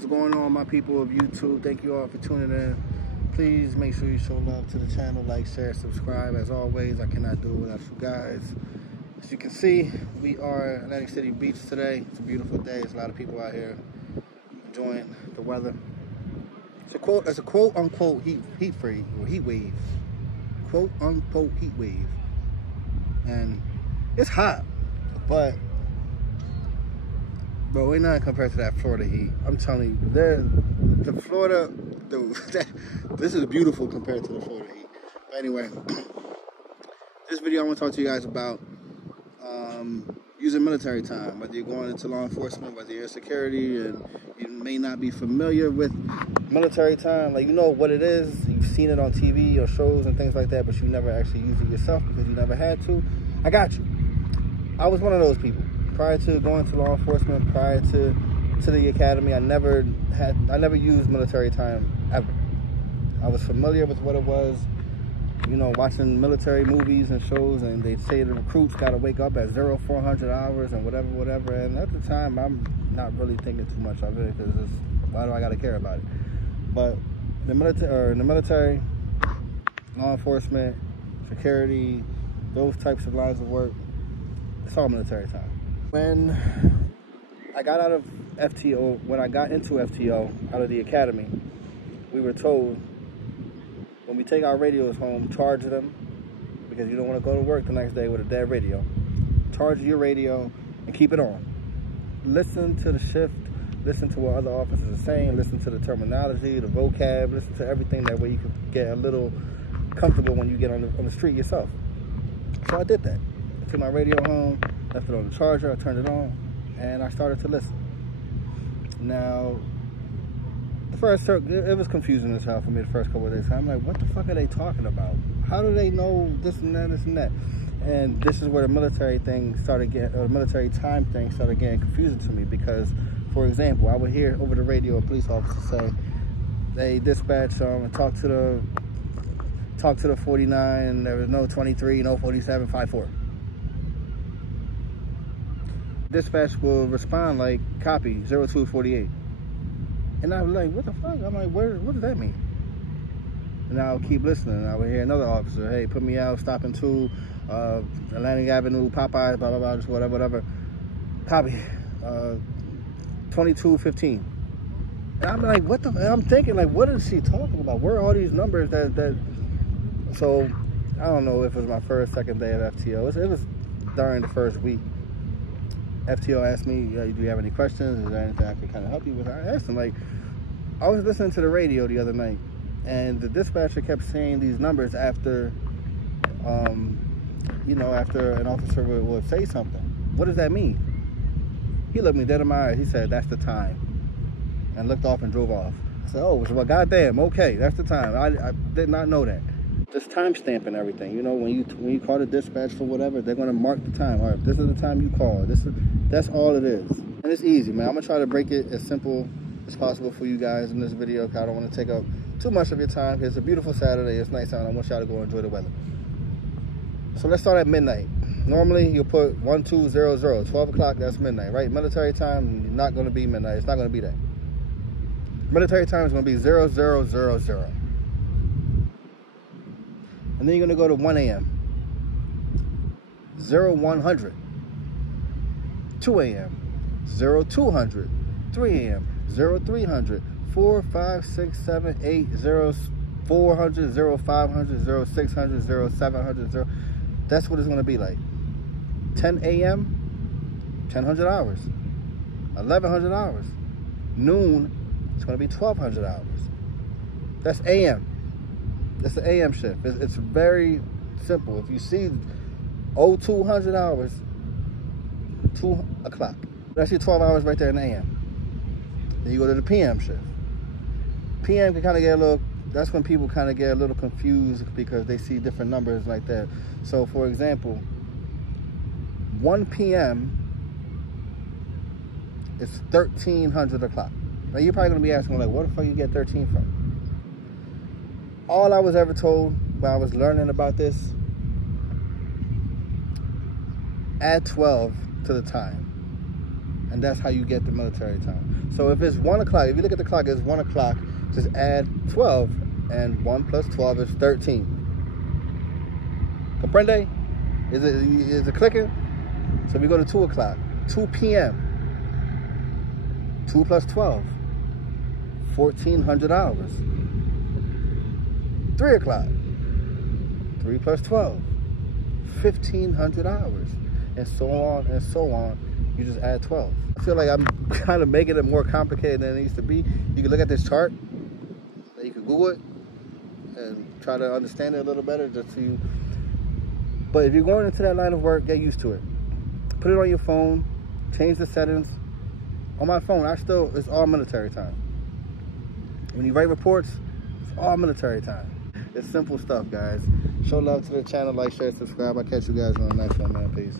What's going on, my people of YouTube? Thank you all for tuning in. Please make sure you show love to the channel, like, share, subscribe. As always, I cannot do it without you guys. As you can see, we are at Atlantic City Beach today. It's a beautiful day. There's a lot of people out here enjoying the weather. It's a quote unquote heat wave. Quote unquote heat wave. And it's hot, but bro, ain't nothing compared to that Florida heat. I'm telling you, the Florida, this is beautiful compared to the Florida heat. But anyway, this video I want to talk to you guys about using military time. Whether you're going into law enforcement, whether you're in security, and you may not be familiar with military time. Like, you know what it is, you've seen it on TV or shows and things like that, but you never actually used it yourself because you never had to. I got you. I was one of those people. Prior to going to law enforcement, prior to the academy, I never used military time ever. I was familiar with what it was, you know, watching military movies and shows, and they say the recruits got to wake up at 0400 hours and whatever. And at the time, I'm not really thinking too much of it because why do I got to care about it? But the military, law enforcement, security, those types of lines of work, it's all military time. When I got out of FTO, when I got into FTO out of the academy, we were told when we take our radios home, charge them, because you don't want to go to work the next day with a dead radio. Charge your radio and keep it on. Listen to the shift, listen to what other officers are saying, listen to the terminology, the vocab, listen to everything. That way you can get a little comfortable when you get on the street yourself. So I did that. I took my radio home, left it on the charger, I turned it on, and I started to listen. Now, it was confusing as hell for me the first couple of days. I'm like, what the fuck are they talking about? How do they know this and that, this and that? And this is where the military thing started getting, or the military time thing started getting confusing to me, because, for example, I would hear over the radio a police officer say, they dispatch and talk to the 49, there was no 23, no 47, 54. Dispatch will respond like, copy, 0248. And I was like, what the fuck? I'm like, what does that mean? And I'll keep listening. I would hear another officer, hey, put me out, stopping to Atlantic Avenue, Popeyes, blah, blah, blah, just whatever. Copy, 2215. And I'm like, what the, and I'm thinking, like, what is she talking about? Where are all these numbers that, so, I don't know if it was my first, second day of FTO. It was during the first week. FTO asked me, do you have any questions? Is there anything I can kind of help you with? I asked him, like, I was listening to the radio the other night, and the dispatcher kept saying these numbers after, you know, after an officer would say something. What does that mean? He looked me dead in my eyes. He said, that's the time, and looked off and drove off. I said, oh, well, goddamn, okay, that's the time. I did not know that. This timestamp and everything, you know, when you call the dispatch for whatever, they're gonna mark the time. All right, this is the time you call. That's all it is, and it's easy, man. I'm gonna try to break it as simple as possible for you guys in this video, because I don't want to take up too much of your time. It's a beautiful Saturday. It's nice out. I want y'all to go enjoy the weather. So let's start at midnight. Normally you'll put 1200, 12 o'clock. That's midnight, right? Military time, not gonna be midnight. It's not gonna be that. Military time is gonna be 0000. And then you're going to go to 1 a.m., 0100, 2 a.m., 0200, 3 a.m., 0300, 4, 5, 6, 7, 8, 0, 400, 0500, 0600, 0700, That's what it's going to be like. 10 a.m., 1000 hours. 1100 hours. Noon, it's going to be 1200 hours. That's a.m. It's the AM shift. It's very simple. If you see 0200 hours, 2 o'clock. That's your 12 hours right there in the AM. Then you go to the PM shift. PM can kind of get a little, that's when people kind of get a little confused because they see different numbers like that. So for example, 1 PM is 1300 o'clock. Now you're probably gonna be asking, like, where the fuck you get 13 from? All I was ever told when I was learning about this, add 12 to the time. And that's how you get the military time. So if it's 1 o'clock, if you look at the clock, it's 1 o'clock, just add 12, and 1 plus 12 is 13. Comprende? Is it clicking? So we go to 2 o'clock, 2 p.m. 2 plus 12, 1,400 hours. 3 o'clock, 3 plus 12, 1,500 hours. And so on and so on. You just add 12. I feel like I'm kind of making it more complicated than it needs to be. You can look at this chart, you can Google it, and try to understand it a little better just so you. But if you're going into that line of work, get used to it. Put it on your phone, change the settings. On my phone, it's all military time. When you write reports, it's all military time. It's simple stuff, guys. Show love to the channel, like, share, subscribe. I'll catch you guys on the next one, man. Peace.